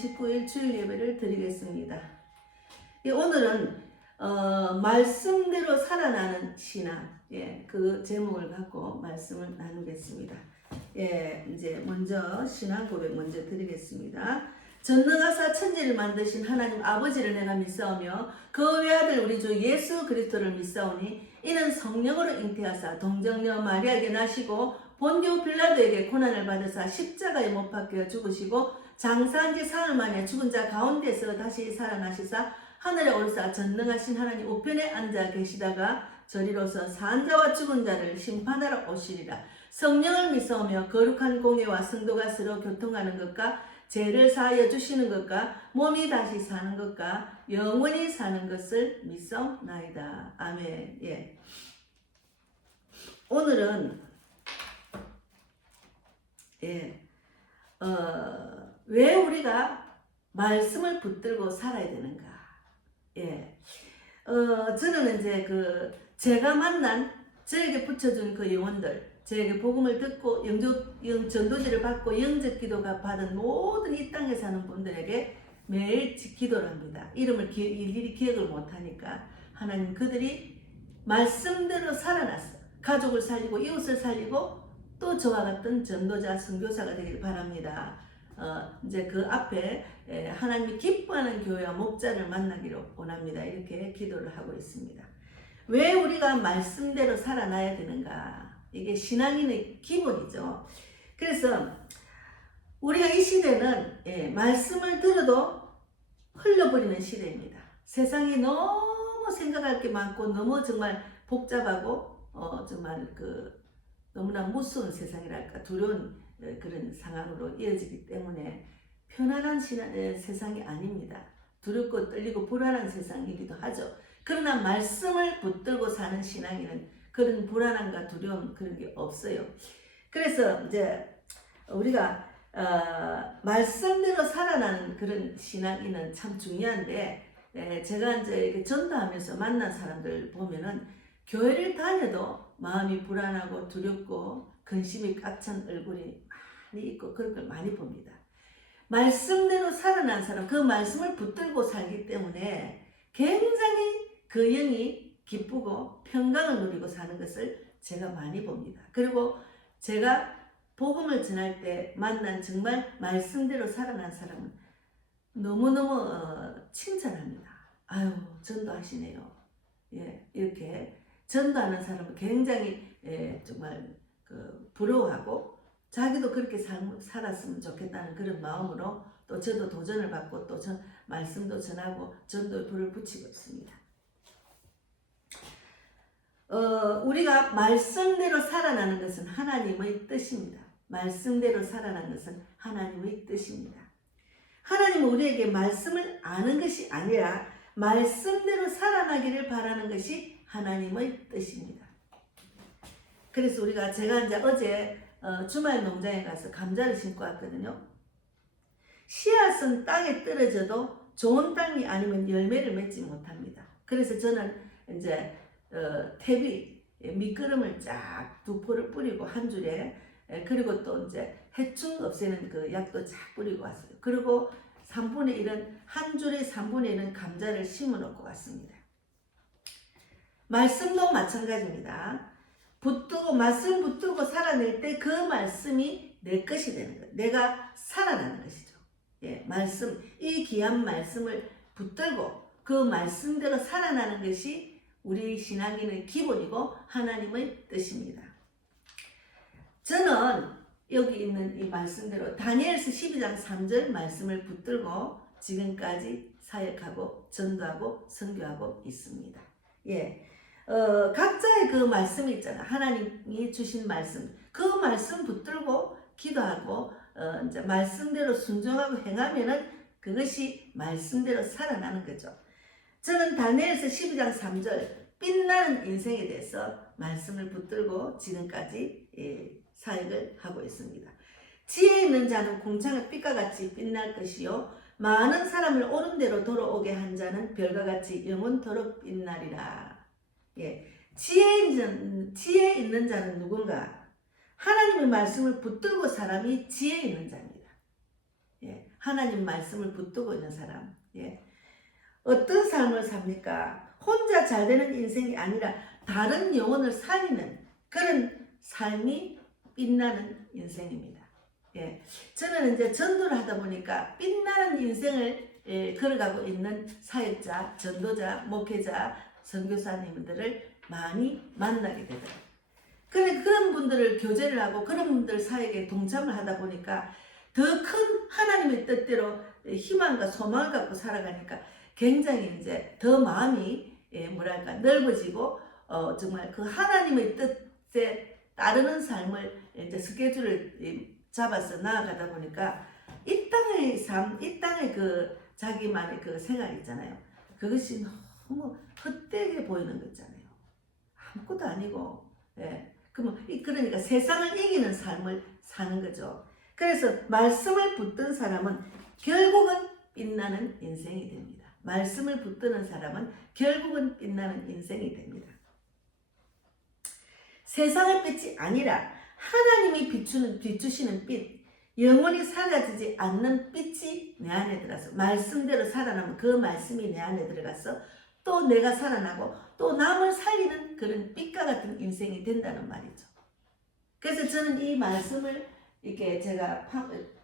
29일 주일 예배를 드리겠습니다. 오늘은 말씀대로 살아나는 신앙, 그 제목을 갖고 말씀을 나누겠습니다. 이제 먼저 신앙 고백 먼저 드리겠습니다. 전능하사 천지를 만드신 하나님 아버지를 내가 믿사오며 그 외아들 우리 주 예수 그리스도를 믿사오니 이는 성령으로 잉태하사 동정녀 마리아에게 나시고 본디오 빌라도에게 고난을 받으사 십자가에 못 박혀 죽으시고 장사한 지 사흘 만에 죽은 자 가운데서 다시 살아나시사 하늘에 오르사 전능하신 하나님 우편에 앉아 계시다가 저리로서 산 자와 죽은 자를 심판하러 오시리라. 성령을 믿사오며 거룩한 공예와 성도가 서로 교통하는 것과 죄를 사하여 주시는 것과 몸이 다시 사는 것과 영원히 사는 것을 믿사옵나이다. 아멘. 오늘은 왜 우리가 말씀을 붙들고 살아야 되는가? 저는 이제 제가 만난 저에게 붙여준 그 영혼들, 저에게 복음을 듣고 전도지를 받고 영접 기도가 받은 모든 이 땅에 사는 분들에게 매일 기도를 합니다. 이름을 일일이 기억을 못하니까 하나님 그들이 말씀대로 살아났어. 가족을 살리고 이웃을 살리고 또 저와 같은 전도자, 선교사가 되길 바랍니다. 이제 그 앞에 하나님이 기뻐하는 교회와 목자를 만나기를 원합니다. 이렇게 기도를 하고 있습니다. 왜 우리가 말씀대로 살아나야 되는가? 이게 신앙인의 기본이죠. 그래서 우리가 이 시대는 말씀을 들어도 흘려버리는 시대입니다. 세상이 너무 생각할 게 많고 너무 정말 복잡하고 정말 너무나 무서운 세상이랄까 두려운 그런 상황으로 이어지기 때문에 편안한 세상이 아닙니다. 두렵고 떨리고 불안한 세상이기도 하죠. 그러나 말씀을 붙들고 사는 신앙인은 그런 불안함과 두려움 그런 게 없어요. 그래서 이제 우리가 말씀대로 살아나는 그런 신앙인은 참 중요한데 제가 이제 전도하면서 만난 사람들 보면은 교회를 다녀도 마음이 불안하고 두렵고 근심이 꽉 찬 얼굴이 많이 있고 그런 걸 많이 봅니다. 말씀대로 살아난 사람, 그 말씀을 붙들고 살기 때문에 굉장히 그 영이 기쁘고 평강을 누리고 사는 것을 제가 많이 봅니다. 그리고 제가 복음을 전할 때 만난 정말 말씀대로 살아난 사람은 너무너무 칭찬합니다. 아유, 전도하시네요. 이렇게 전도하는 사람은 굉장히 정말 부러워하고 자기도 그렇게 살았으면 좋겠다는 그런 마음으로 또 저도 도전을 받고 또 말씀도 전하고 전도에 불을 붙이고 있습니다. 우리가 말씀대로 살아나는 것은 하나님의 뜻입니다. 말씀대로 살아나는 것은 하나님의 뜻입니다. 하나님은 우리에게 말씀을 아는 것이 아니라 말씀대로 살아나기를 바라는 것이 하나님의 뜻입니다. 그래서 제가 이제 어제 주말 농장에 가서 감자를 심고 왔거든요. 씨앗은 땅에 떨어져도 좋은 땅이 아니면 열매를 맺지 못합니다. 그래서 저는 이제 퇴비 밑거름을 쫙 2포를 뿌리고 한 줄에 그리고 또 이제 해충 없애는 그 약도 쫙 뿌리고 왔어요. 그리고 3분의 1은 한 줄에 3분의 1은 감자를 심어 놓고 왔습니다. 말씀도 마찬가지입니다. 말씀 붙들고 살아낼 때 그 말씀이 내 것이 되는 거예요. 내가 살아나는 것이죠. 말씀, 이 귀한 말씀을 붙들고 그 말씀대로 살아나는 것이 우리 신앙인의 기본이고 하나님의 뜻입니다. 저는 여기 있는 이 말씀대로 다니엘서 12장 3절 말씀을 붙들고 지금까지 사역하고 전도하고 선교하고 있습니다. 각자의 그 말씀이 있잖아. 하나님이 주신 말씀. 그 말씀 붙들고 기도하고 이제 말씀대로 순종하고 행하면은 그것이 말씀대로 살아나는 거죠. 저는 다니엘서 12장 3절 빛나는 인생에 대해서 말씀을 붙들고 지금까지 사역을 하고 있습니다. 지혜 있는 자는 공창의 빛과 같이 빛날 것이요 많은 사람을 옳은 대로 돌아오게 한 자는 별과 같이 영원토록 빛나리라. 지혜 있는 자는 누군가? 하나님의 말씀을 붙들고 사람이 지혜 있는 자입니다. 하나님 말씀을 붙들고 있는 사람. 예. 어떤 삶을 삽니까? 혼자 잘 되는 인생이 아니라 다른 영혼을 살리는 그런 삶이 빛나는 인생입니다. 예. 저는 이제 전도를 하다 보니까 빛나는 인생을 걸어가고 있는 사역자, 전도자, 목회자, 선교사님들을 많이 만나게 되더라고요. 그런 분들을 교제를 하고 그런 분들 사역에 동참을 하다 보니까 더 큰 하나님의 뜻대로 희망과 소망을 갖고 살아가니까 굉장히 이제 더 마음이 뭐랄까 넓어지고 정말 그 하나님의 뜻에 따르는 삶을 이제 스케줄을 잡아서 나아가다 보니까 이 땅의 삶, 이 땅의 그 자기만의 그 생활 있잖아요. 그것이 너무 헛되게 보이는 거 있잖아요. 아무것도 아니고, 예. 그러니까 세상을 이기는 삶을 사는 거죠. 그래서 말씀을 붙든 사람은 결국은 빛나는 인생이 됩니다. 말씀을 붙드는 사람은 결국은 빛나는 인생이 됩니다. 세상의 빛이 아니라 하나님이 비추시는 빛, 영원히 사라지지 않는 빛이 내 안에 들어가서 말씀대로 살아나면 그 말씀이 내 안에 들어가서 또 내가 살아나고 또 남을 살리는 그런 빛과 같은 인생이 된다는 말이죠. 그래서 저는 이 말씀을 이렇게 제가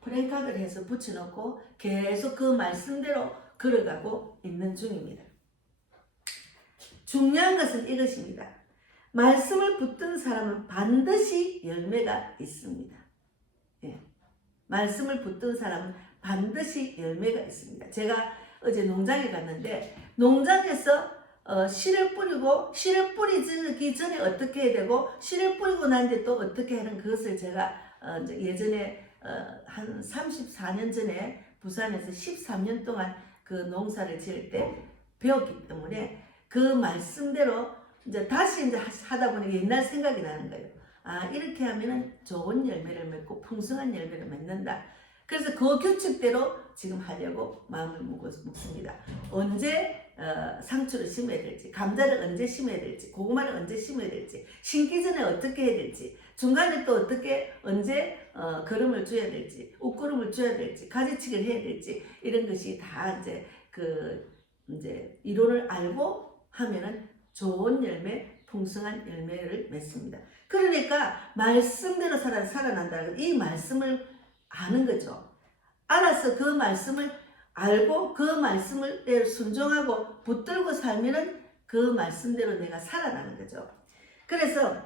프랭카드를 해서 붙여놓고 계속 그 말씀대로 걸어가고 있는 중입니다. 중요한 것은 이것입니다. 말씀을 붙든 사람은 반드시 열매가 있습니다. 예. 말씀을 붙든 사람은 반드시 열매가 있습니다. 제가 어제 농장에 갔는데 농장에서 씨를 뿌리고 씨를 뿌리기 전에 어떻게 해야 되고 씨를 뿌리고 난 뒤에 또 어떻게 하는 그것을 제가 예전에 한 34년 전에 부산에서 13년 동안 그 농사를 지을 때 배웠기 때문에 그 말씀대로 이제 다시 이제 하다 보니 옛날 생각이 나는 거예요. 아, 이렇게 하면은 좋은 열매를 맺고 풍성한 열매를 맺는다. 그래서 그 규칙대로 지금 하려고 마음을 먹습니다. 언제 상추를 심어야 될지, 감자를 언제 심어야 될지, 고구마를 언제 심어야 될지, 심기 전에 어떻게 해야 될지, 중간에 또 어떻게 언제 거름을 줘야 될지, 옷걸음을 줘야 될지, 가지치기를 해야 될지 이런 것이 다 이제 이론을 알고 하면은 좋은 열매, 풍성한 열매를 맺습니다. 그러니까 말씀대로 살아난다는 이 말씀을 아는 거죠. 알아서 그 말씀을 알고 그 말씀을 순종하고 붙들고 살면은 그 말씀대로 내가 살아나는 거죠. 그래서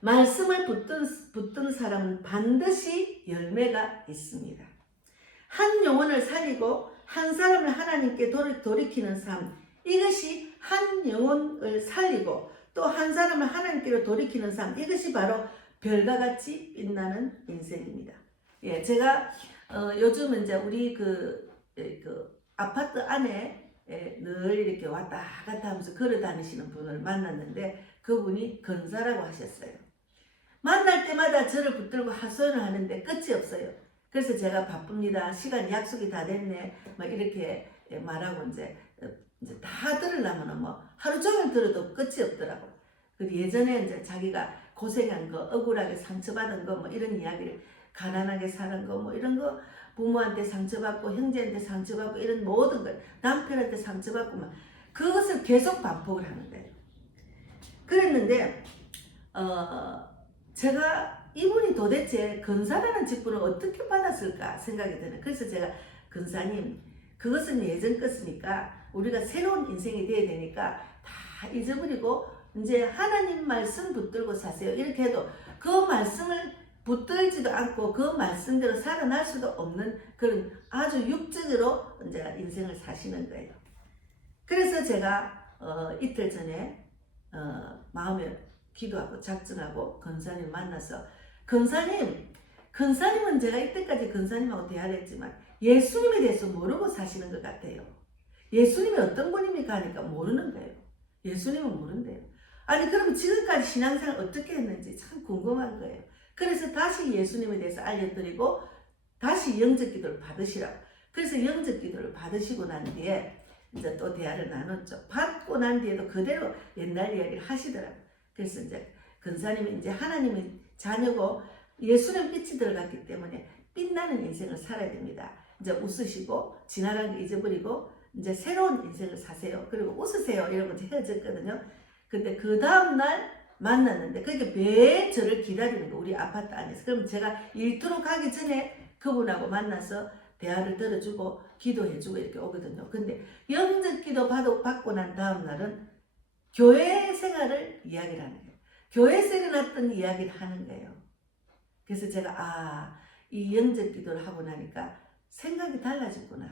말씀을 붙든 사람은 반드시 열매가 있습니다. 한 영혼을 살리고 한 사람을 하나님께 돌이키는 삶, 이것이 한 영혼을 살리고 또 한 사람을 하나님께로 돌이키는 삶, 이것이 바로 별과 같이 빛나는 인생입니다. 예, 제가 요즘 이제 우리 그 아파트 안에 늘 이렇게 왔다 갔다 하면서 걸어 다니시는 분을 만났는데 그분이 근사라고 하셨어요. 만날 때마다 저를 붙들고 하소연을 하는데 끝이 없어요. 그래서 제가 바쁩니다. 시간 약속이 다 됐네. 막 이렇게 말하고 이제 다 들으려면 뭐 하루 종일 들어도 끝이 없더라고. 그리고 예전에 이제 자기가 고생한 거, 억울하게 상처받은 거, 뭐 이런 이야기를, 가난하게 사는 거, 뭐 이런 거, 부모한테 상처받고, 형제한테 상처받고, 이런 모든 걸, 남편한테 상처받고, 막 그것을 계속 반복을 하는 거예요. 그랬는데, 제가 이분이 도대체 근사라는 직분을 어떻게 받았을까 생각이 드는. 그래서 제가 근사님, 그것은 예전 것이니까 우리가 새로운 인생이 돼야 되니까 다 잊어버리고 이제 하나님 말씀 붙들고 사세요. 이렇게 해도 그 말씀을 붙들지도 않고 그 말씀대로 살아날 수도 없는 그런 아주 육적으로 이제 인생을 사시는 거예요. 그래서 제가 이틀 전에 마음에 기도하고 작정하고 근사님 만나서 근사님은 제가 이때까지 근사님하고 대화를 했지만 예수님에 대해서 모르고 사시는 것 같아요. 예수님이 어떤 분입니까 하니까 모르는 거예요. 예수님은 모른대요. 아니 그러면 지금까지 신앙생활 어떻게 했는지 참 궁금한 거예요. 그래서 다시 예수님에 대해서 알려드리고 다시 영적 기도를 받으시라고. 그래서 영적 기도를 받으시고 난 뒤에 이제 또 대화를 나눴죠. 받고 난 뒤에도 그대로 옛날 이야기를 하시더라고요. 그래서 이제 근사님이 이제 하나님의 자녀고 예수님 빛이 들어갔기 때문에 빛나는 인생을 살아야 됩니다. 이제 웃으시고 지나간 거 잊어버리고 이제 새로운 인생을 사세요. 그리고 웃으세요. 이러고 이제 헤어졌거든요. 근데 그 다음날 만났는데 그게 매일 저를 기다리는 거 우리 아파트 안에서. 그럼 제가 일터로 가기 전에 그분하고 만나서 대화를 들어주고 기도해주고 이렇게 오거든요. 근데 영접 기도 받고 난 다음날은 교회 생활을 이야기를 하는 거예요. 교회에서 일어났던 이야기를 하는 거예요. 그래서 제가 이 영접 기도를 하고 나니까 생각이 달라졌구나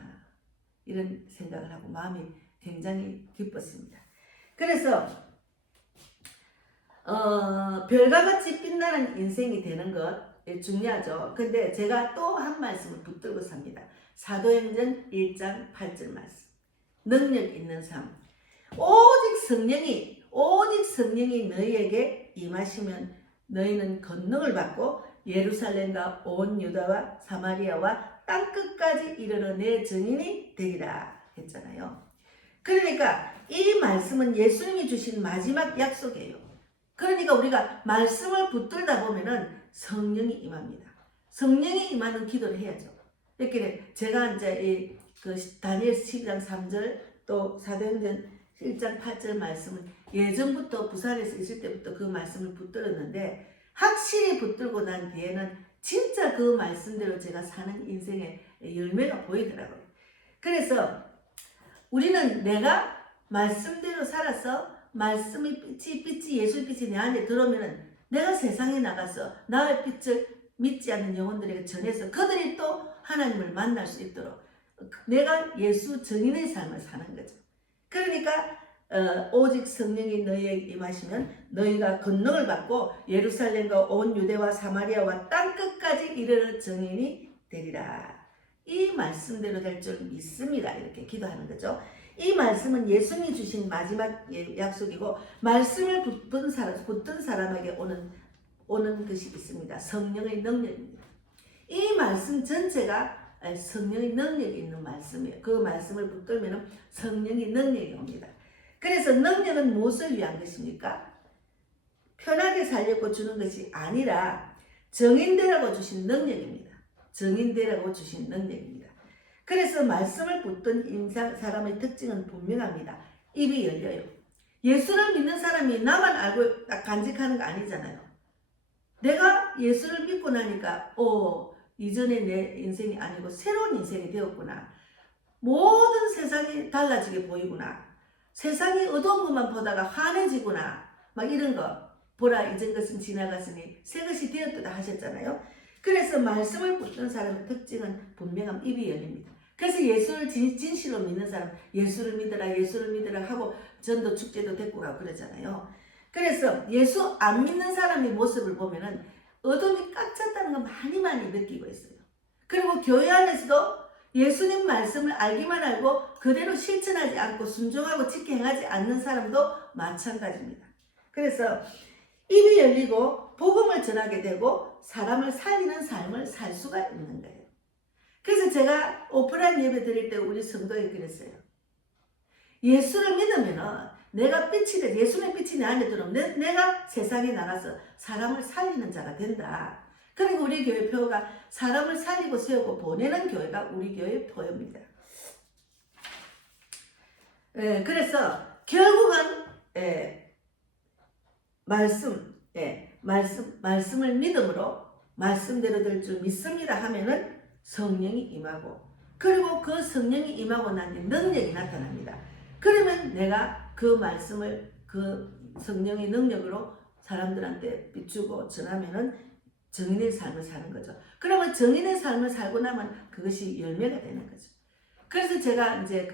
이런 생각을 하고 마음이 굉장히 기뻤습니다. 그래서 별과 같이 빛나는 인생이 되는 것 중요하죠. 근데 제가 또 한 말씀을 붙들고 삽니다. 사도행전 1장 8절 말씀. 능력 있는 삶. 오직 성령이 너희에게 임하시면 너희는 권능을 받고 예루살렘과 온 유다와 사마리아와 땅끝까지 이르러 내 증인이 되리라 했잖아요. 그러니까 이 말씀은 예수님이 주신 마지막 약속이에요. 그러니까 우리가 말씀을 붙들다 보면은 성령이 임합니다. 성령이 임하는 기도를 해야죠. 이렇게 제가 이제 그 다니엘 12장 3절 또 사도행전 1장 8절 말씀은 예전부터 부산에서 있을 때부터 그 말씀을 붙들었는데 확실히 붙들고 난 뒤에는 진짜 그 말씀대로 제가 사는 인생의 열매가 보이더라고요. 그래서 우리는 내가 말씀대로 살아서 말씀의 빛이 예수의 빛이 내 안에 들어오면 내가 세상에 나가서 나의 빛을 믿지 않는 영혼들에게 전해서 그들이 또 하나님을 만날 수 있도록 내가 예수 증인의 삶을 사는 거죠. 그러니까 오직 성령이 너희에게 임하시면 너희가 권능을 받고 예루살렘과 온 유대와 사마리아와 땅끝까지 이르러 증인이 되리라. 이 말씀대로 될 줄 믿습니다. 이렇게 기도하는 거죠. 이 말씀은 예수님이 주신 마지막 약속이고 말씀을 붙든 사람에게 오는 것이 있습니다. 성령의 능력입니다. 이 말씀 전체가 성령의 능력이 있는 말씀이에요. 그 말씀을 붙들면 성령의 능력이 옵니다. 그래서 능력은 무엇을 위한 것입니까? 편하게 살려고 주는 것이 아니라 정인되라고 주신 능력입니다. 정인되라고 주신 능력입니다. 그래서 말씀을 붙든 사람의 특징은 분명합니다. 입이 열려요. 예수를 믿는 사람이 나만 알고 간직하는 거 아니잖아요. 내가 예수를 믿고 나니까 이전에 내 인생이 아니고 새로운 인생이 되었구나. 모든 세상이 달라지게 보이구나. 세상이 어두운 것만 보다가 환해지구나. 막 이런 거. 보라 이전 것은 지나갔으니 새 것이 되었다 하셨잖아요. 그래서 말씀을 붙든 사람의 특징은 분명한 입이 열립니다. 그래서 예수를 진실로 믿는 사람 예수를 믿으라 하고 전도 축제도 데리고 가고 그러잖아요. 그래서 예수 안 믿는 사람의 모습을 보면은 어둠이 꽉 찼다는 걸 많이 느끼고 있어요. 그리고 교회 안에서도 예수님 말씀을 알기만 알고 그대로 실천하지 않고 순종하고 지켜 행하지 않는 사람도 마찬가지입니다. 그래서 입이 열리고 복음을 전하게 되고 사람을 살리는 삶을 살 수가 있는 거예요. 그래서 제가 오프라인 예배 드릴 때 우리 성도에 그랬어요. 예수를 믿으면은 내가 빛이 돼, 예수의 빛이 내 안에 들어오면 내가 세상에 나가서 사람을 살리는 자가 된다. 그리고 우리 교회 표가 사람을 살리고 세우고 보내는 교회가 우리 교회 표입니다. 그래서 결국은 말씀을 믿음으로 말씀대로 될 줄 믿습니다 하면은 성령이 임하고 그리고 그 성령이 임하고 난 뒤에 능력이 나타납니다. 그러면 내가 그 말씀을 그 성령의 능력으로 사람들한테 비추고 전하면은 정인의 삶을 사는 거죠. 그러면 정인의 삶을 살고 나면 그것이 열매가 되는 거죠. 그래서 제가 이제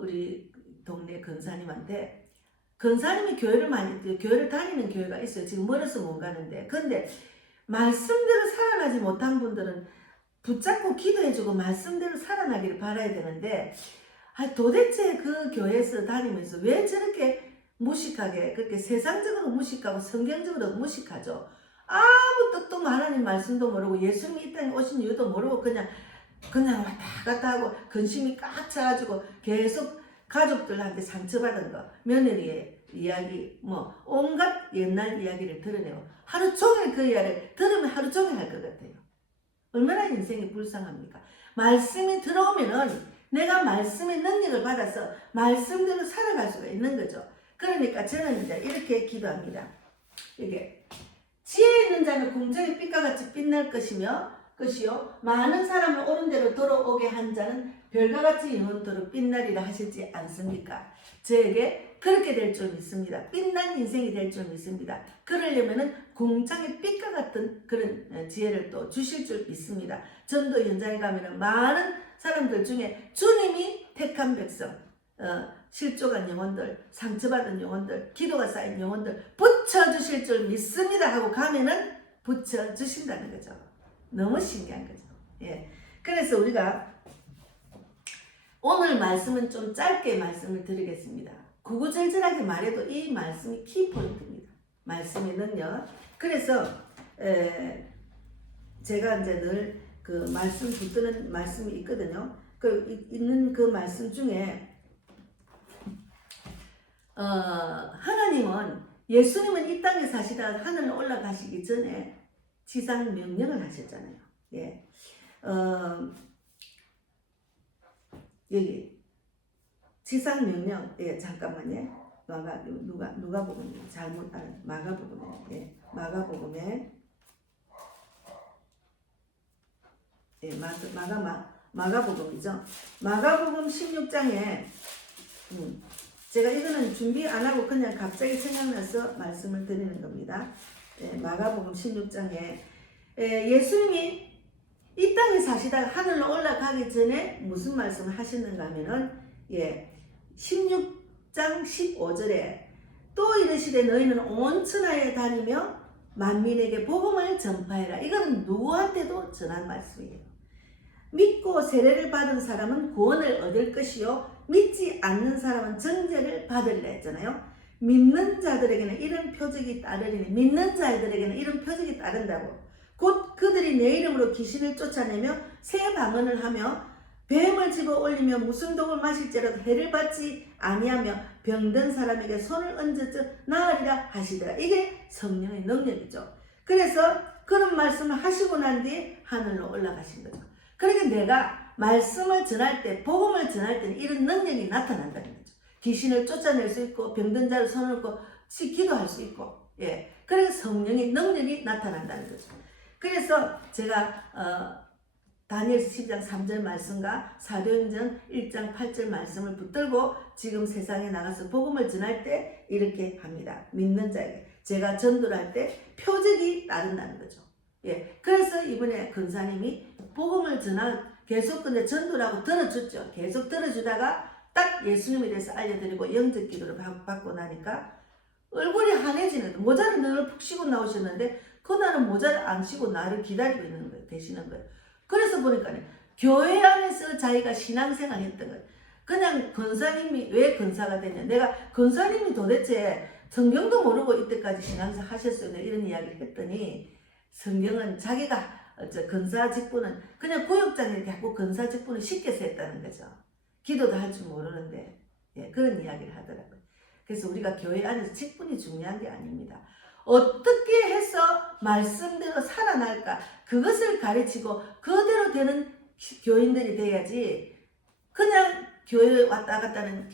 우리 동네 근사님한테 근사님이 교회를 다니는 교회가 있어요. 지금 멀어서 못 가는데. 근데 말씀대로 살아나지 못한 분들은 붙잡고 기도해주고 말씀대로 살아나기를 바라야 되는데 도대체 그 교회에서 다니면서 왜 저렇게 무식하게 그렇게 세상적으로 무식하고 성경적으로 무식하죠. 아무 뜻도 하나님 말씀도 모르고 예수님이 이 땅에 오신 이유도 모르고 그냥 왔다 갔다 하고 근심이 꽉 차가지고 계속 가족들한테 상처받은 거 며느리의 이야기 온갖 옛날 이야기를 드러내고 하루 종일 그 이야기를 들으면 하루 종일 할 것 같아요. 얼마나 인생이 불쌍합니까? 말씀이 들어오면은 내가 말씀의 능력을 받아서 말씀대로 살아갈 수가 있는 거죠. 그러니까 저는 이제 이렇게 기도합니다. 이게 지혜 있는 자는 궁정의 빛과 같이 빛날 것이요 많은 사람을 옳은 대로 돌아오게 한 자는 별과 같이 영원토록 빛나리라 하시지 않습니까? 저에게 그렇게 될 줄 믿습니다. 빛난 인생이 될 줄 믿습니다. 그러려면은 궁창의 빛과 같은 그런 지혜를 또 주실 줄 믿습니다. 전도 현장에 가면은 많은 사람들 중에 주님이 택한 백성, 실족한 영혼들, 상처받은 영혼들, 기도가 쌓인 영혼들 붙여주실 줄 믿습니다 하고 가면은 붙여주신다는 거죠. 너무 신기한 거죠. 예. 그래서 우리가 오늘 말씀은 좀 짧게 말씀을 드리겠습니다. 구구절절하게 말해도 이 말씀이 키포인트입니다. 말씀의 능력. 그래서 제가 이제 늘 그 말씀 붙드는 말씀이 있거든요. 있는 그 말씀 중에 하나님은 예수님은 이 땅에 사시다 하늘 올라가시기 전에 지상 명령을 하셨잖아요. 예. 여기 지상 명령, 예, 잠깐만요. 누가복음 잘못 마가복음에, 예, 마가복음에, 예, 마가복음이죠. 마가복음 16장에 제가 이거는 준비 안 하고 그냥 갑자기 생각나서 말씀을 드리는 겁니다. 예, 마가복음 16장에 예수님이 이 땅에 사시다가 하늘로 올라가기 전에 무슨 말씀을 하셨는가 하면은 16장 15절에 또 이르시되 너희는 온 천하에 다니며 만민에게 복음을 전파해라. 이건 누구한테도 전한 말씀이에요. 믿고 세례를 받은 사람은 구원을 얻을 것이요 믿지 않는 사람은 정죄를 받으리라 했잖아요. 믿는 자들에게는 이런 표적이 따르리니, 믿는 자들에게는 이런 표적이 따른다고. 곧 그들이 내 이름으로 귀신을 쫓아내며 새 방언을 하며 뱀을 집어 올리며 무슨 독을 마실지라도 해를 받지 아니하며 병든 사람에게 손을 얹어서 나으리라 하시더라. 이게 성령의 능력이죠. 그래서 그런 말씀을 하시고 난 뒤에 하늘로 올라가신 거죠. 그러니까 내가 말씀을 전할 때, 복음을 전할 때는 이런 능력이 나타난다는 거죠. 귀신을 쫓아낼 수 있고 병든 자를 손을 얹고 기도할 수 있고, 예, 그래서 성령의 능력이 나타난다는 거죠. 그래서 제가 다니엘서 10장 3절 말씀과 사도행전 1장 8절 말씀을 붙들고 지금 세상에 나가서 복음을 전할 때 이렇게 합니다. 믿는 자에게 제가 전도를 할 때 표적이 따른다는 거죠. 예, 그래서 이번에 근사님이 복음을 계속 근데 전도라고 들어줬죠. 계속 들어주다가 딱 예수님에 대해서 알려드리고 영적 기도를 받고 나니까 얼굴이 환해지는 거예요. 모자를 늘 푹 쉬고 나오셨는데 그날은 모자를 안 쉬고 나를 기다리고 있는 거예요. 계시는 거예요. 그래서 보니까 교회 안에서 자기가 신앙생활 했던 거예요. 그냥 근사님이 왜 근사가 됐냐. 내가 근사님이 도대체 성경도 모르고 이때까지 신앙생활 하셨어요. 이런 이야기를 했더니 성경은 자기가 근사 직분은 그냥 구역장에 갖고 근사 직분을 시켜서 했다는 거죠. 기도도 할 줄 모르는데, 예, 그런 이야기를 하더라고요. 그래서 우리가 교회 안에서 직분이 중요한 게 아닙니다. 어떻게 해서 말씀대로 살아날까 그것을 가르치고 그대로 되는 교인들이 돼야지 그냥 교회 왔다 갔다 하는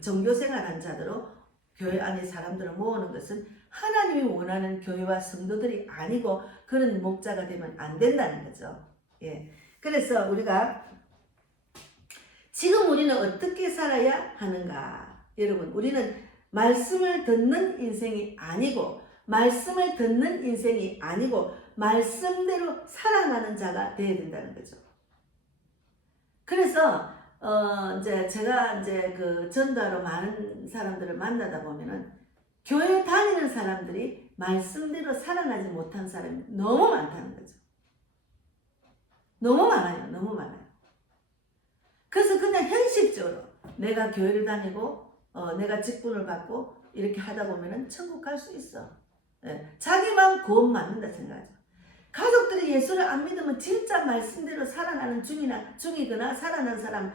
종교생활한 자들로 교회 안에 사람들을 모으는 것은 하나님이 원하는 교회와 성도들이 아니고 그런 목자가 되면 안 된다는 거죠. 예. 그래서 우리가 지금 우리는 어떻게 살아야 하는가? 여러분, 우리는 말씀을 듣는 인생이 아니고 말씀대로 살아가는 자가 되어야 된다는 거죠. 그래서 이제 제가 그 전도하러 많은 사람들을 만나다 보면은 교회 다니는 사람들이 말씀대로 살아나지 못한 사람이 너무 많다는 거죠. 너무 많아요. 그래서 그냥 형식적으로 내가 교회를 다니고 내가 직분을 받고 이렇게 하다 보면은 천국 갈 수 있어. 예, 자기만 구원 맞는다 생각하죠. 가족들이 예수를 안 믿으면 진짜 말씀대로 살아나는 중이거나 살아난 사람,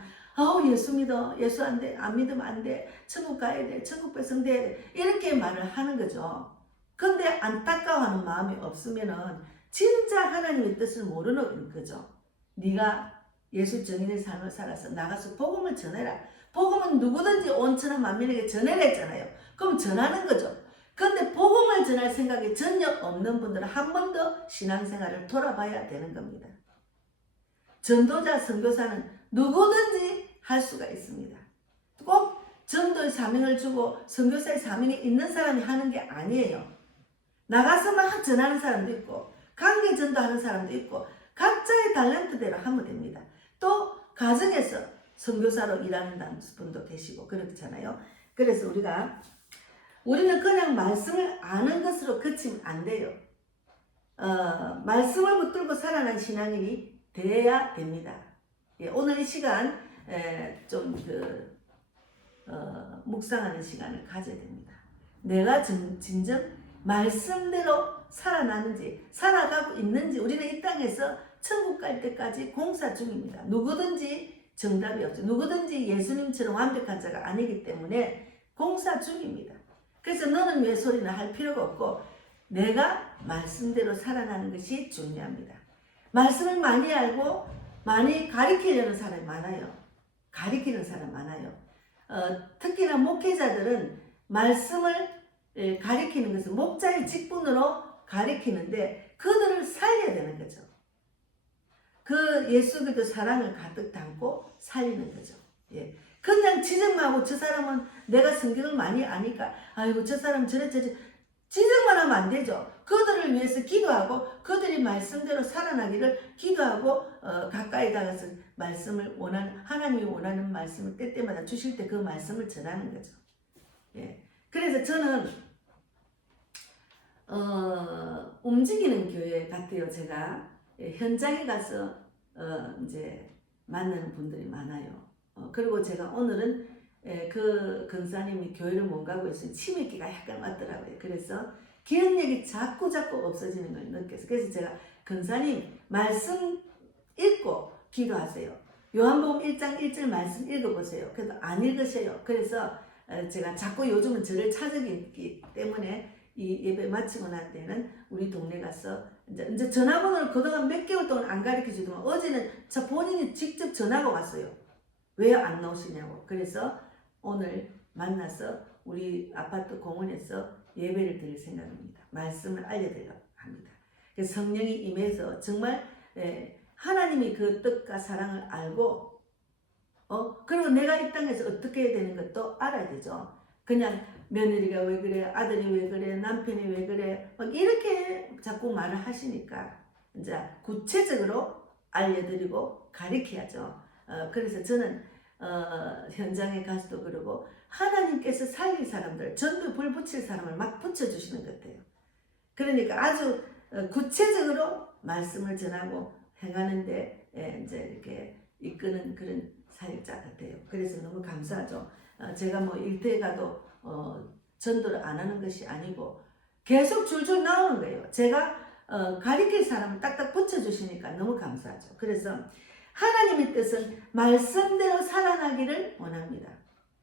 예수 믿어, 예수 안 믿으면 안 돼, 천국 가야 돼, 천국 백성 돼야 돼, 이렇게 말을 하는 거죠. 근데 안타까워하는 마음이 없으면은 진짜 하나님의 뜻을 모르는 거죠. 네가 예수 증인의 삶을 살아서 나가서 복음을 전해라. 복음은 누구든지 온 천하 만민에게 전해라 했잖아요. 그럼 전하는 거죠. 그런데 복음을 전할 생각이 전혀 없는 분들은 한 번 더 신앙생활을 돌아봐야 되는 겁니다. 전도자, 선교사는 누구든지 할 수가 있습니다. 꼭 전도의 사명을 주고 선교사의 사명이 있는 사람이 하는 게 아니에요. 나가서 막 전하는 사람도 있고 관계 전도하는 사람도 있고 각자의 탤런트대로 하면 됩니다. 또 가정에서 선교사로 일하는 분도 계시고 그렇잖아요. 그래서 우리는 그냥 말씀을 아는 것으로 그치면 안 돼요. 말씀을 붙들고 살아난 신앙인이 돼야 됩니다. 예, 오늘 이 시간 좀 묵상하는 시간을 가져야 됩니다. 내가 진정 말씀대로 살아나는지 살아가고 있는지. 우리는 이 땅에서 천국 갈 때까지 공사 중입니다. 누구든지 정답이 없죠. 누구든지 예수님처럼 완벽한 자가 아니기 때문에 공사 중입니다. 그래서 너는 왜 소리는 할 필요가 없고 내가 말씀대로 살아나는 것이 중요합니다. 말씀을 많이 알고 많이 가르치려는 사람이 많아요. 가르치는 사람 많아요. 특히나 목회자들은 말씀을 가리키는 것은 목자의 직분으로 가리키는데 그들을 살려야 되는 거죠. 그 예수 그리스도 사랑을 가득 담고 살리는 거죠. 예. 그냥 지적만 하고 저 사람은 내가 성경을 많이 아니까 아이고 저 사람 저래 지적만 하면 안 되죠. 그들을 위해서 기도하고 그들이 말씀대로 살아나기를 기도하고 가까이 다가서 말씀을 하나님이 원하는 말씀을 때때마다 주실 때 그 말씀을 전하는 거죠. 예. 그래서 저는 움직이는 교회 같아요. 제가 현장에 가서 이제 만나는 분들이 많아요. 그리고 제가 오늘은 그 근사님이 교회를 못 가고 있으니 치매기가 약간 왔더라고요. 그래서 기억력이 자꾸 없어지는 걸 느꼈어요. 그래서 제가 근사님 말씀 읽고 기도하세요. 요한복음 1장 1절 말씀 읽어보세요. 그래도 안 읽으셔요. 그래서 제가 자꾸 요즘은 저를 찾아기 때문에 이 예배 마치고 난 때는 우리 동네 가서 이제 전화번호를 그동안 몇 개월 동안 안 가르쳐 주더만 어제는 저 본인이 직접 전화가 왔어요. 왜 안 나오시냐고. 그래서 오늘 만나서 우리 아파트 공원에서 예배를 드릴 생각입니다. 말씀을 알려드리려고 합니다. 그래서 성령이 임해서 정말 하나님이 그 뜻과 사랑을 알고 그리고 내가 이 땅에서 어떻게 해야 되는 것도 알아야 되죠. 그냥 며느리가 왜 그래, 아들이 왜 그래, 남편이 왜 그래, 막 이렇게 자꾸 말을 하시니까 이제 구체적으로 알려드리고 가르쳐야죠. 그래서 저는 현장에 가서도 그러고 하나님께서 살릴 사람들, 전도에 불 붙일 사람을 막 붙여주시는 것 같아요. 그러니까 아주 구체적으로 말씀을 전하고 행하는데 이제 이렇게 이끄는 그런 사역자 같아요. 그래서 너무 감사하죠. 제가 뭐 일터에 가도 전도를 안 하는 것이 아니고 계속 줄줄 나오는 거예요. 제가 가르칠 사람을 딱딱 붙여주시니까 너무 감사하죠. 그래서 하나님의 뜻은 말씀대로 살아나기를 원합니다.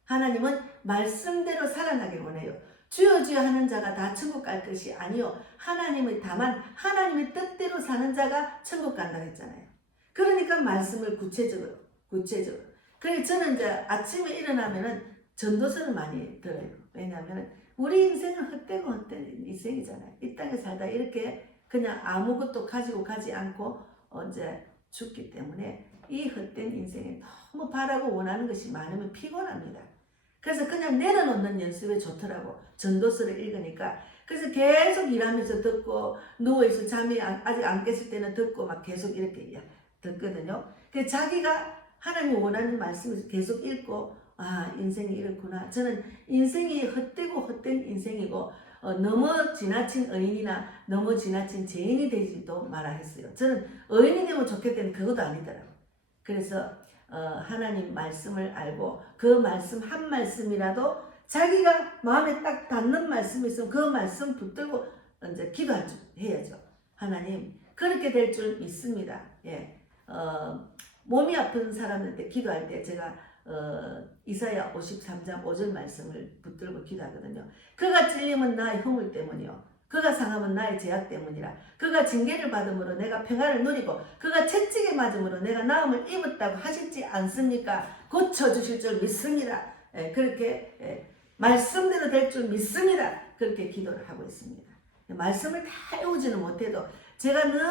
하나님은 말씀대로 살아나기를 원해요. 주여 주여 하는 자가 다 천국 갈 것이 아니요 하나님의 다만 하나님의 뜻대로 사는 자가 천국 간다고 했잖아요. 그러니까 말씀을 구체적으로 그래서 저는 이제 아침에 일어나면은 전도서를 많이 들어요. 왜냐하면 우리 인생은 헛된 인생이잖아요. 이 땅에 살다 이렇게 그냥 아무것도 가지고 가지 않고 이제 죽기 때문에 이 헛된 인생에 너무 바라고 원하는 것이 많으면 피곤합니다. 그래서 그냥 내려놓는 연습에 좋더라고. 전도서를 읽으니까. 그래서 계속 일하면서 듣고 누워있어 잠이 아직 안 깼을 때는 듣고 막 계속 이렇게 듣거든요. 그래서 자기가 하나님 원하는 말씀을 계속 읽고 인생이 이렇구나. 저는 인생이 헛된 인생이고 너무 지나친 의인이나 너무 지나친 죄인이 되지도 말아 했어요. 저는 의인이 되면 좋겠다는 그것도 아니더라고요. 그래서 하나님 말씀을 알고 그 말씀 한 말씀이라도 자기가 마음에 딱 닿는 말씀이 있으면 그 말씀 붙들고 이제 기도해야죠. 하나님 그렇게 될 줄 믿습니다. 예. 몸이 아픈 사람한테 기도할 때 제가 이사야 53장 5절 말씀을 붙들고 기도하거든요. 그가 찔림은 나의 허물 때문이요 그가 상함은 나의 죄악 때문이라. 그가 징계를 받음으로 내가 평안을 누리고 그가 채찍에 맞음으로 내가 나음을 입었다고 하시지 않습니까? 고쳐주실 줄 믿습니다. 그렇게 말씀대로 될 줄 믿습니다. 그렇게 기도를 하고 있습니다. 말씀을 다 외우지는 못해도 제가 늘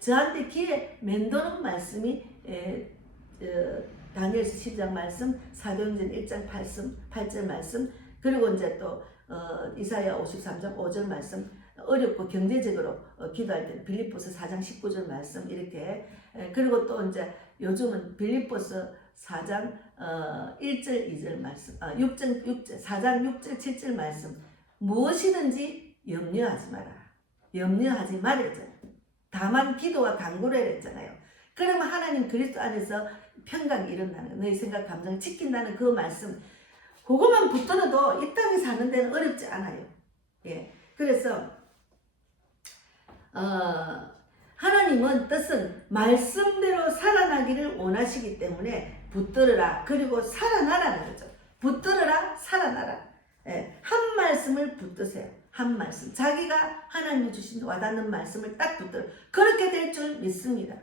저한테 귀에 맴도는 말씀이 다니엘서 10장 말씀, 사도행전 1장 8절 말씀, 그리고 이제 또 이사야 53장 5절 말씀, 어렵고 경제적으로 기도할 때 빌립보서 4장 19절 말씀 이렇게, 그리고 또 이제 요즘은 빌립보서 4장 1절 2절 말씀, 4장 6절 7절 말씀, 무엇이든지 염려하지 마라. 염려하지 말랬잖아요. 다만 기도와 간구를 했잖아요. 그러면 하나님 그리스도 안에서 평강이 일어나는, 너희 생각 감정을 지킨다는 그 말씀, 그것만 붙들어도 이 땅에 사는 데는 어렵지 않아요. 그래서 하나님은 뜻은 말씀대로 살아나기를 원하시기 때문에 붙들어라, 그리고 살아나라는 거죠. 붙들어라, 살아나라. 한 말씀을 붙드세요. 한 말씀, 자기가 하나님이 주신 와닿는 말씀을 딱 붙들어. 그렇게 될 줄 믿습니다.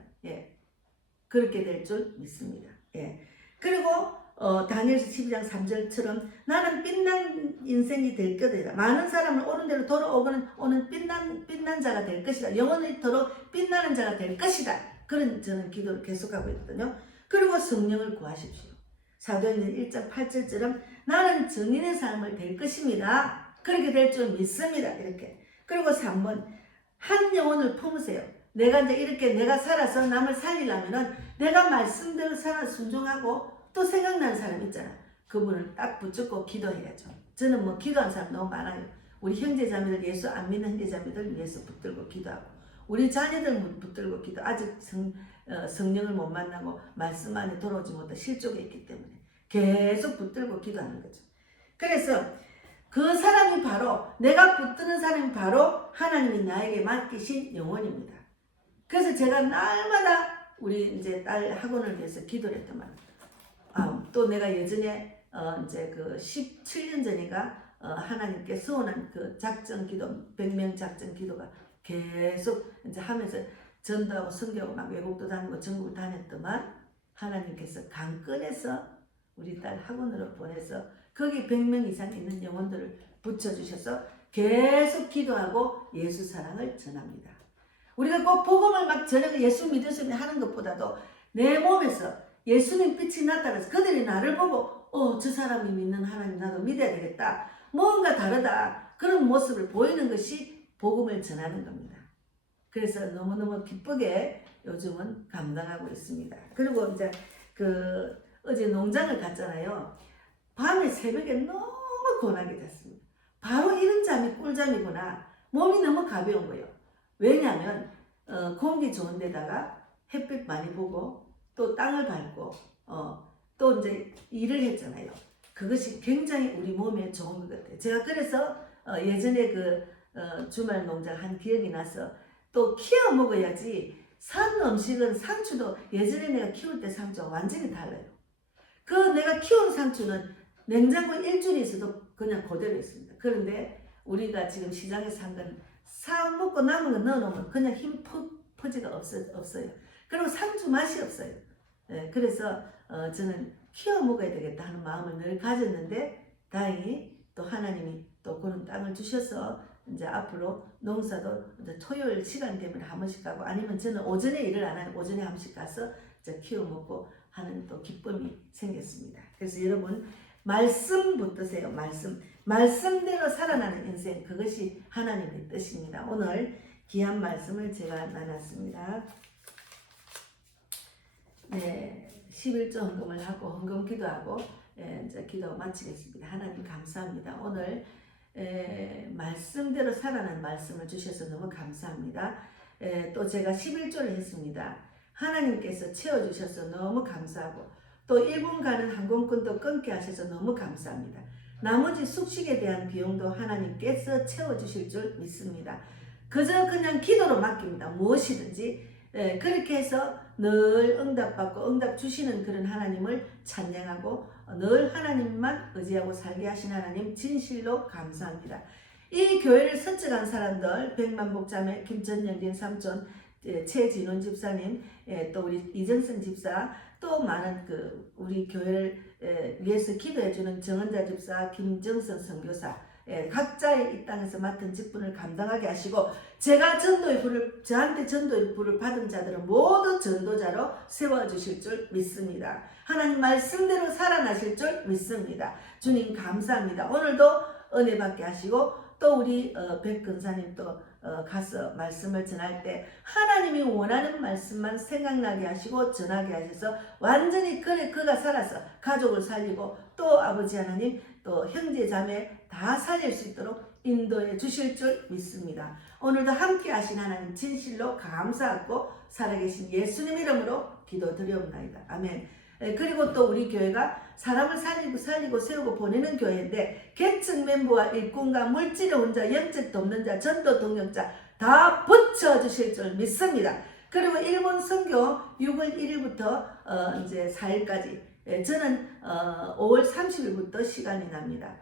그렇게 될 줄 믿습니다. 그리고 다니엘서 12장 3절처럼 나는 빛난 인생이 될 것이다. 많은 사람을 옳은 대로 돌아오는 빛난 자가 될 것이다. 영원히도록 빛나는 자가 될 것이다. 그런 저는 기도를 계속하고 있거든요. 그리고 성령을 구하십시오. 사도행전 1장 8절처럼 나는 증인의 삶을 될 것입니다. 그렇게 될 줄 믿습니다. 이렇게. 그리고 3번, 한 영혼을 품으세요. 내가 이제 이렇게 내가 살아서 남을 살리려면은 내가 말씀대로 살아 순종하고 또 생각나는 사람 있잖아. 그분을 딱 붙잡고 기도해야죠. 저는 뭐 기도하는 사람 너무 많아요. 우리 형제자매들, 예수 안 믿는 형제자매들 위해서 붙들고 기도하고, 우리 자녀들 붙들고 기도. 아직 성령을 못 만나고 말씀 안에 돌아오지 못한 실족에 있기 때문에 계속 붙들고 기도하는 거죠. 그래서 그 사람이 바로, 내가 붙드는 사람이 바로 하나님이 나에게 맡기신 영혼입니다. 그래서 제가 날마다 우리 이제 딸 학원을 위해서 기도를 했단 말이에요. 또 내가 예전에 이제 그 17년 전인가 하나님께 서원한 그 작전 기도, 100명 작전 기도가 계속 이제 하면서 전도하고 선교하고 막 외국도 다니고 전국을 다녔더만 하나님께서 강권해서 우리 딸 학원으로 보내서 거기 100명 이상 있는 영혼들을 붙여주셔서 계속 기도하고 예수 사랑을 전합니다. 우리가 꼭 복음을 막 전하고 예수 믿으시면 하는 것보다도 내 몸에서 예수님 빛이 나타나서 그들이 나를 보고 저 사람이 믿는 하나님 나도 믿어야 되겠다, 뭔가 다르다, 그런 모습을 보이는 것이 복음을 전하는 겁니다. 그래서 너무너무 기쁘게 요즘은 감당하고 있습니다. 그리고 이제 어제 농장을 갔잖아요. 밤에 새벽에 너무 고나게 잤습니다. 바로 이런 잠이 꿀잠이구나. 몸이 너무 가벼운 거예요. 왜냐하면 공기 좋은 데다가 햇빛 많이 보고 또 땅을 밟고 또 이제 일을 했잖아요. 그것이 굉장히 우리 몸에 좋은 것 같아요. 제가 그래서 예전에 주말 농장 한 기억이 나서 또 키워 먹어야지. 산 음식은 상추도 예전에 내가 키울 때 상추가 완전히 달라요. 내가 키운 상추는 냉장고에 일주일이 있어도 그냥 그대로 있습니다. 그런데 우리가 지금 시장에서 산 건 사 먹고 남은 거 넣어놓으면 그냥 힘 퍼지가 없어요. 그리고 상추 맛이 없어요. 그래서 저는 키워 먹어야 되겠다 하는 마음을 늘 가졌는데, 다행히 또 하나님이 또 그런 땅을 주셔서 이제 앞으로 농사도 이제 토요일 시간 되면 한 번씩 가고, 아니면 저는 오전에 일을 안 하고 오전에 한 번씩 가서 이제 키워 먹고 하는 또 기쁨이 생겼습니다. 그래서 여러분, 말씀 붙드세요. 말씀대로 살아나는 인생, 그것이 하나님의 뜻입니다. 오늘 귀한 말씀을 제가 나눴습니다. 11조 헌금을 하고 헌금 기도하고 이제 기도 마치겠습니다. 하나님 감사합니다. 오늘 말씀대로 살아나는 말씀을 주셔서 너무 감사합니다. 또 제가 11조를 했습니다. 하나님께서 채워주셔서 너무 감사하고, 또 일본 가는 항공권도 끊게 하셔서 너무 감사합니다. 나머지 숙식에 대한 비용도 하나님께서 채워주실 줄 믿습니다. 그냥 기도로 맡깁니다. 무엇이든지. 그렇게 해서 늘 응답받고 응답 주시는 그런 하나님을 찬양하고 늘 하나님만 의지하고 살게 하신 하나님 진실로 감사합니다. 이 교회를 선택한 사람들, 백만복자매, 김전영진 삼촌, 최진훈 집사님, 또 우리 이정선 집사, 또 많은 우리 교회를 위해서 기도해주는 정은자 집사, 김정선 선교사, 각자의 이 땅에서 맡은 직분을 감당하게 하시고, 제가 저한테 전도의 불을 받은 자들은 모두 전도자로 세워주실 줄 믿습니다. 하나님 말씀대로 살아나실 줄 믿습니다. 주님 감사합니다. 오늘도 은혜 받게 하시고, 또 우리 백근사님 또 가서 말씀을 전할 때 하나님이 원하는 말씀만 생각나게 하시고 전하게 하셔서 완전히 그가 살아서 가족을 살리고, 또 아버지 하나님 또 형제 자매 다 살릴 수 있도록 인도해 주실 줄 믿습니다. 오늘도 함께 하신 하나님 진실로 감사하고 살아계신 예수님 이름으로 기도드리옵나이다. 아멘. 그리고 또 우리 교회가 사람을 살리고 세우고 보내는 교회인데, 계층 멤버와 일꾼과 물질의 혼자, 영적 돕는 자, 전도 동역자 다 붙여주실 줄 믿습니다. 그리고 일본 선교 6월 1일부터 이제 4일까지, 저는 5월 30일부터 시간이 납니다.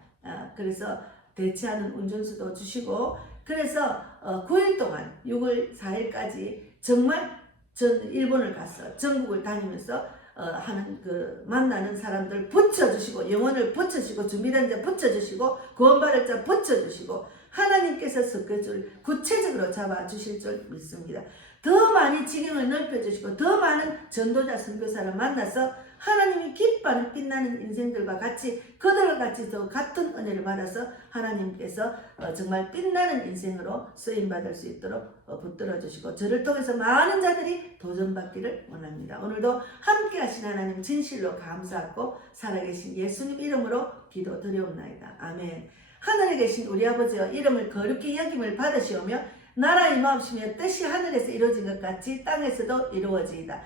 그래서 대체하는 운전수도 주시고, 그래서 9일 동안 6월 4일까지 정말 전 일본을 가서 전국을 다니면서 하는 만나는 사람들 붙여주시고, 영혼을 붙여주시고, 준비된 자 붙여주시고, 구원받을 자 붙여주시고, 하나님께서 섞어줄 구체적으로 잡아주실 줄 믿습니다. 더 많이 지경을 넓혀주시고, 더 많은 전도자 선교사를 만나서 하나님이 기뻐하는 빛나는 인생들과 같이, 그들과 같이 더 같은 은혜를 받아서 하나님께서 정말 빛나는 인생으로 쓰임받을 수 있도록 붙들어 주시고, 저를 통해서 많은 자들이 도전받기를 원합니다. 오늘도 함께 하신 하나님 진실로 감사하고 살아계신 예수님 이름으로 기도드리옵나이다. 아멘. 하늘에 계신 우리 아버지여, 이름을 거룩히 여김을 받으시오며 나라 임하옵시며 뜻이 하늘에서 이루어진 것 같이 땅에서도 이루어지이다.